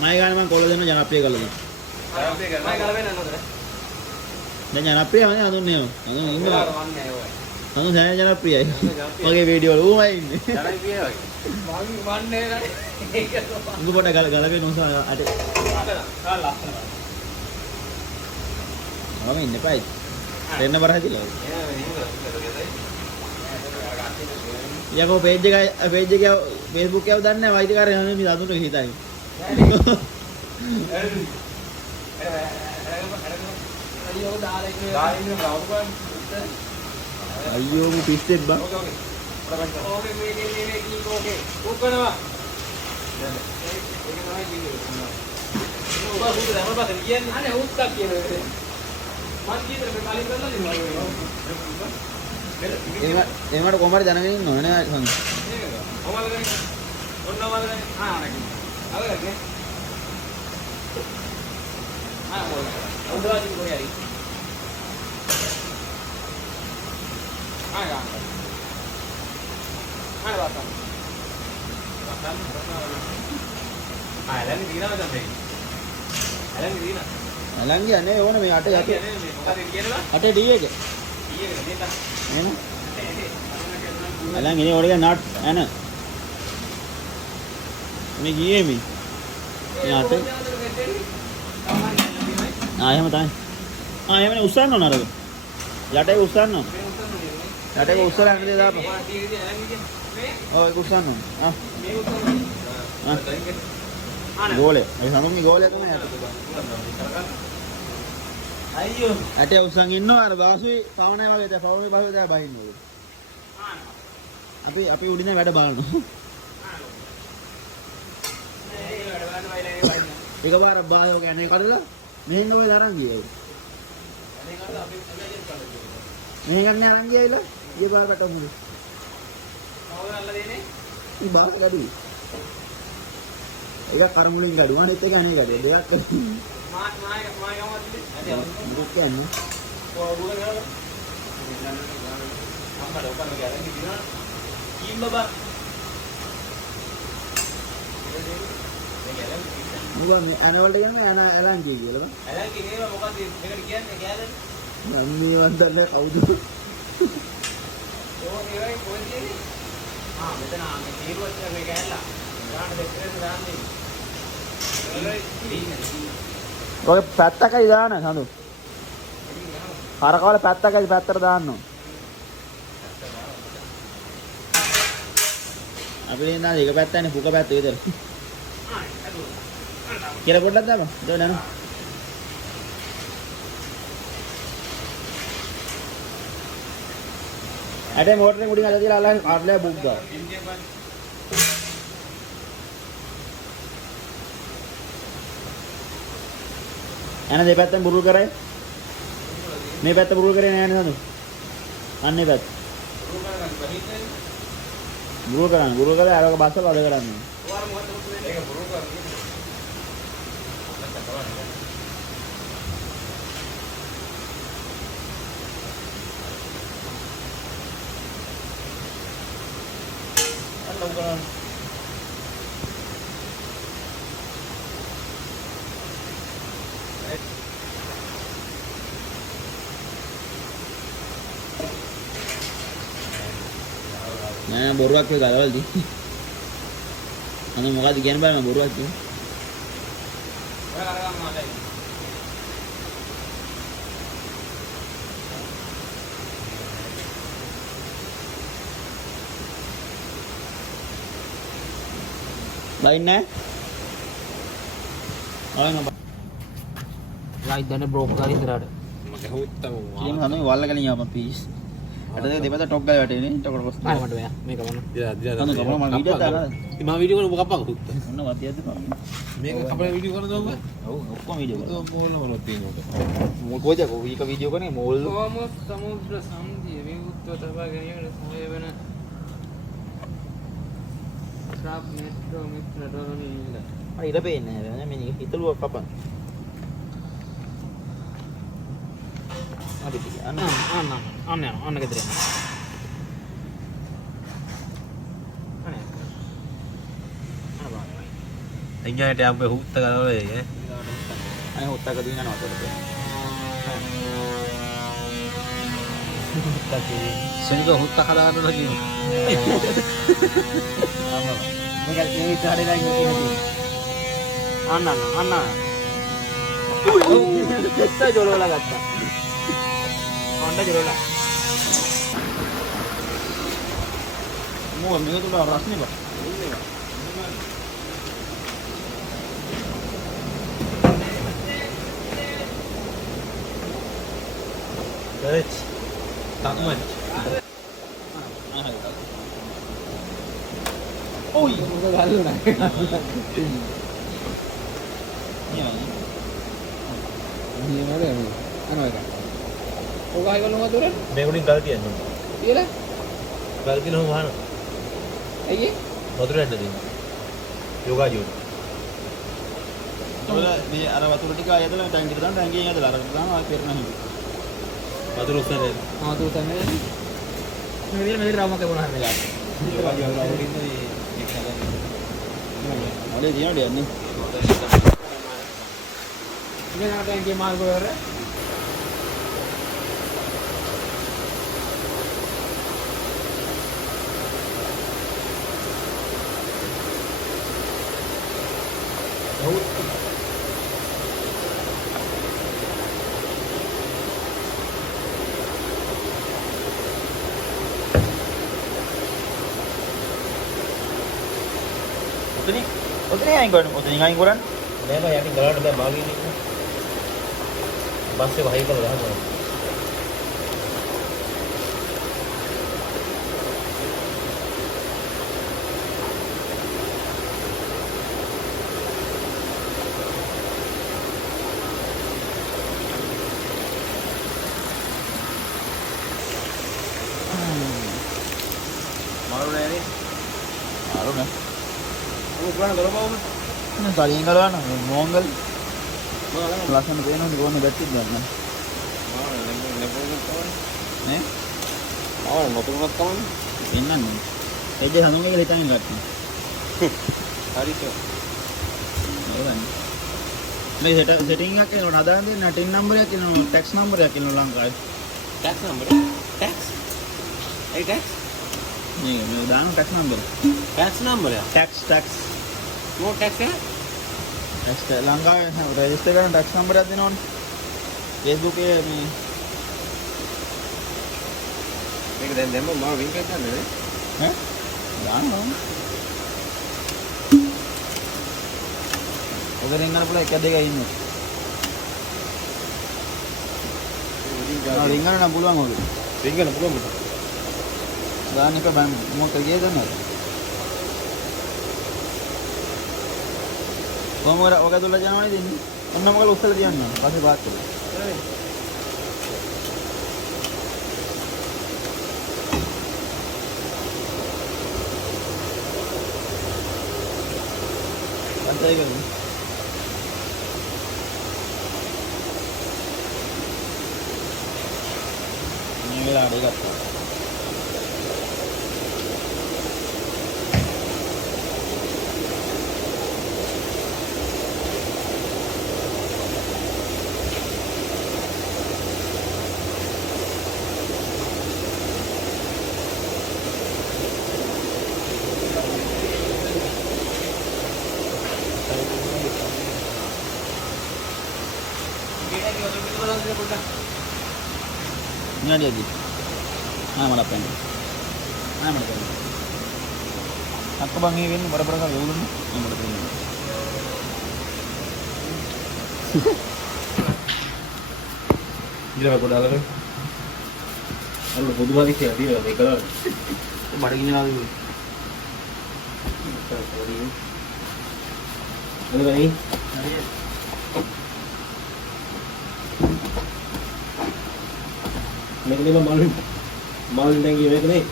මම ගන්න කොළ දෙන්න ජනප්‍රිය කළා. ජනප්‍රිය කරනවා. මම ගල වෙන්න නේද? දැන් ජනප්‍රියමනේ අඳුන්නේ. අඳුන් ඉන්නවා. අඳුන් සෑහෙන ජනප්‍රියයි. මගේ වීඩියෝ වල ඌමයි ඉන්නේ. ජනප්‍රියයි වගේ. මම වන්නේ නෑ. ඒක තමයි. උඹ පොඩ ගල වෙන්න උස අට. මම ඉන්නේ පයි. දෙන්න බර හැදිලා. යකෝ පේජ් එක Facebook එකව දන්නේ නැහැ වෛද්‍යකාරය යන්නේ මේ අඳුන හිතයි. අයියෝ මේ පිස්සෙත් බං. ඕකේ මේ ඕකේ උකනවා. ඒක තමයි කියන්නේ. ඔබ හුරු දැන් මම පස්සේ කියන්නේ අනේ උත්තක් කියන්නේ. මම කීතර මේ කලින් කරලා දෙනවා. ඒකට කොහමද දැනගෙන ඉන්න ඕනේ නේද සංග. මේකද? කොහමද ගන්නේ? ඔන්නවද ගන්නේ? ආනකි. අවලගේ. මොකද? උදවාදී කොහේ හරි. ආ වාතම්. දැන් දිනවද දැන්? ඇලන් දින. ඇලන් කියන්නේ ඕන මේ අට යටි. මොකද කියනවා? අටේ ඩී එක. ඩී එක දෙන්න. එහෙනම් ඇලන් ඉනේ ඔරේ නට් ඇන මේ ගියේ මේ යාට එහෙම තමයි එහෙමනේ උස්සන්න ඕන අරගෙන යටේ උස්සන්න ඕන යටේ උස්සලා යන්න දෙය දාපන් ඔය ඒක උස්සන්න ඕන මේ උස්සන්න ගෝලේ ඒ සමුන්ගේ ගෝලේ තමයි අයියෝ ඇටේ උස්සන් ඉන්නවා අර වාසුයි පවණේ වගේ දැන් පවණේ බහුවේ දැන් බහින්න ඕනේ අපි උඩින් වැඩ බලනවා එකපාර බායෝ කියන්නේ කඩලා මෙහෙන් ඔය තරන් ගියේ මෙහෙන් ගන්න අරන් ගියයිලා ඊයේ පාර පැට මුළු කවුද අල්ල දෙන්නේ මේ බාහ ගඩුයි ඒක කරමුලින් ගඩුව අනිත් එක අනේ ගඩේ දෙකක් මා ගමත් මුරුක් කියන්නේ ඔව් උගල ගාව අම්මඩ උකන්න ගියා කිදිනා කීම් බබා මුගන් ඇනවලට කියන්නේ ඇලන් කී කියලා බං ඇලන් කී නේද මොකක්ද මේකට කියන්නේ කෑදද මම මේවත් දන්නේ කවුද ඕ ඒවයි කොහෙද කියන්නේ මෙතන මේ තීරුවත් මේ කෑල්ලා ගාන දෙකකට දාන්නේ ඔය පැත්තකයි දාන සඳු හරකවල පැත්තකයි පැත්තට දාන්න ඕන අපි නේ එක පැත්තනේ පුක පැත්ත විතර කියලා පොඩ්ඩක් දාපන් දෝ නන අඩේ මෝටරේ මුඩින් අද තියලා අල්ලන් ආඩලා බුක් ගා එන දෙපැත්තෙන් බුරුල් කරයි මේ පැත්ත බුරුල් කරේ නෑ නේද අන්නේ පැත්ත බුරුල් කරලා අරක බස්සලා අද කරන්නේ ඒක බුරුල් කරන්නේ නෑ බොරුවක් කියලා ගලවලදී අනේ මොකද කියන්නේ බලන්න බොරුවක් කියන්නේ ඔය අරගන්න මාතයි බයින්නේ ආයෙම ලයිට් දැන බ්‍රෝක් ගාලා ඉස්සරහට මගේ හොත්තම කියන හදන්නේ වල්ල ගලින් ආපන් ප්ලීස් අර දෙපැත්ත ටොප් ගාලා වැටෙන්නේ ටොකට පොස්ට් ආ මට මෙයා මේක මොන දිලා මම වීඩියෝ දාලා මම වීඩියෝ කරන මොකක් පක්කුත් ඔන්න වතියද්ද මේක අපේ වීඩියෝ කරනද ඔබ ඔව් ඔක්කොම වීඩියෝ කරනවා මොන මොන තියෙනවද මොකද කොහොමද වීඩියෝ කරන්නේ මෝල් කොහොම සමුද්‍ර සංධිය මේ උත්තර තබා ගැනීමට සහාය වෙන ට්‍රාප් මෙට්‍රෝ මිත්‍ර ඩෝනි ඉන්න අර ඉර පේන්නේ නැහැ මේ හිතලුවක් කපන් අපි තිය අන්න ගෙදර Enggak ada sampai hutan kalau ya. Ayo hutan ke dunia apa tuh? Saya juga hutan kalau ada lagi. Apa? Mereka yang itu ada lagi ini. Anak. Kita jolo lah kata. Honda jolo lah. Mau minggu tu dah ras ni pak. Tak muat. Oh iya. Lalu nak. Ya. Ini mana ni? Anu ada. Oh kau kalau ngah turun? Menguni galti anu. Iya lah. Galti no mana? Aye. Motor ada ni. Yoga jun. Coba di arah batu tiga ya tu lah tangki tu tangki yang ada arah tu lah akhirnya. Motor usah ni. tu sana ni. Mungkin ramai ke mana ni? Ada dia ni. Ini ada yang kemal gue. Udah ni yang korang? Mereka yang ni galau dah bagi ni. Bas se bahai kalau dah. Malu ni. Malu ni. Pulang kalau mau. Ini kali kalau ana Mongol. Lasan tu ni kau ni betul kan? Eh? Oh, motor nak kawan. Innan. Eje hanong ke letak ni lagi. Hari tu. Kan. Ni setting ke lo nada ni na tin number ya ke lo tax number ya ke lo langkai. Tax number. Tax. Tax. Ni dah tax number. Tax number ya. Tax. Mau tax ya? Tax langkai register kan tax number ya tinon. Facebook ke ni. Ini kan demo mau wing kan ni. Eh? Jangan. Oke ringan pula ikat dega ini. Ringan na puluang hobi. Ringan puluang betul. Jangan ikat bang mau kerja tu nak. Kau mau oke tu lah jangan main ini. Enam kali usah dia na. Pasti baat tu. Santai kan? Ini lah dekat. Ini ada lagi. Mana pen? Mana pen? Aku bangin ini berapa kali ulun? Ini berapa ini? Gila aku dah lalu. Lalu bodoh lagi sih dia kalau. Baru ini lagi. Ada lagi? Mereka ni malu tinggi mereka ni.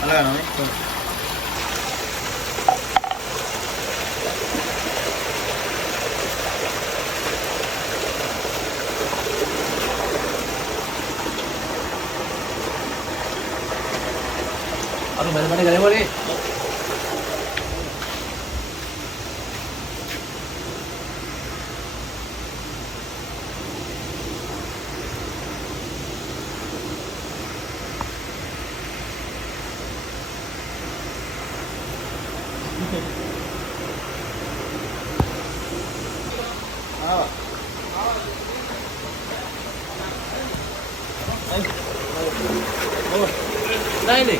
Alah kan? Aduh, mana-mana kalian boleh. Nah ini,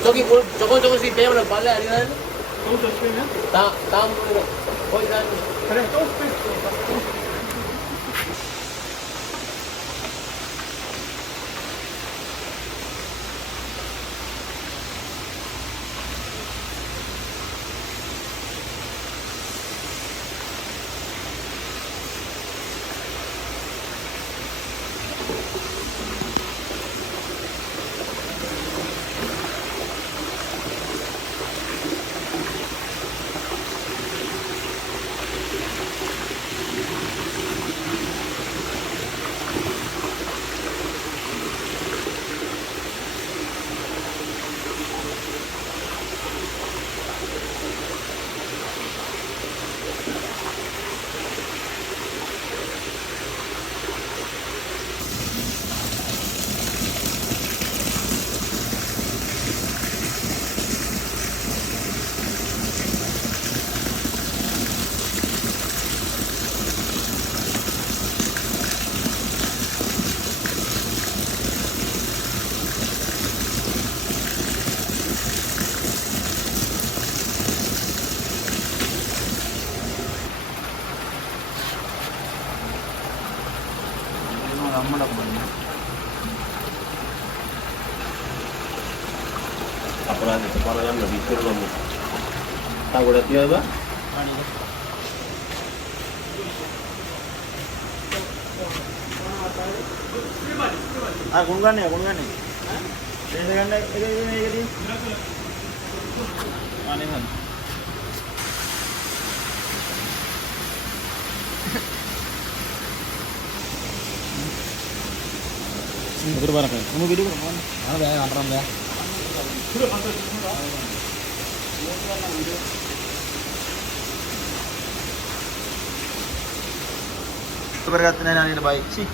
Joko si Pem nak balik hari ni. Tak, oh ini. Apalagi sekarang yang lebih turun lagi. Tahu udah tiada apa? Gunungan nih. Ini kan ini. Mana kan? Betul barang kan? Kamu video kan? Mana ya? Antram ya. Berkat tenaga ini baik sih.